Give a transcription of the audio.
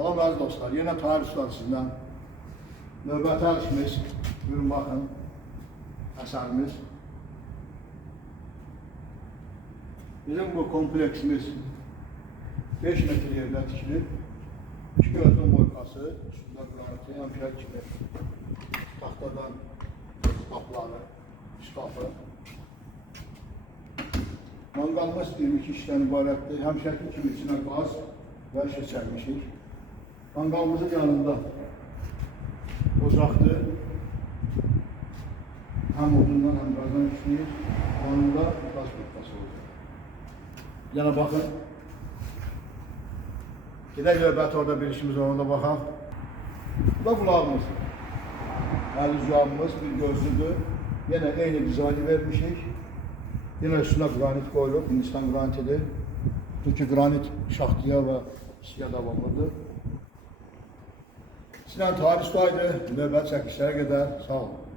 Salam əziz dostlar, yenə tarih ustacısından növbəti işimiz, buyurun baxın, əsərimiz. Bizim bu kompleksimiz 5 metr yerdə tikilib, 2 gözün boykası, üstündə qraniti, həmşər kimi taxtadan qapları, şkafı. Manqalımız 22 işdən ibarətdir, həmşərki kimi içinə qaz və işə çəkmişik. Manqalımızın yanında ocaqdır, həm odundan, həm qazdan işləyir, yanında qaz qutbası olur. Yana baxın, gedək növbəti orada bir işimiz var, ona da baxaq. Bu da qulağımız, əlüzüyamımız bir gözlüdür, yenə eyni dizaynı vermişik. Yenə üstünə qranit qoyulub, Hindistan qranitidir. Çünki qranit şaxtıya və siya davamlıdır. Sinan tarih ustaydı, növbəti çəkilişlərə qədər sağ olun.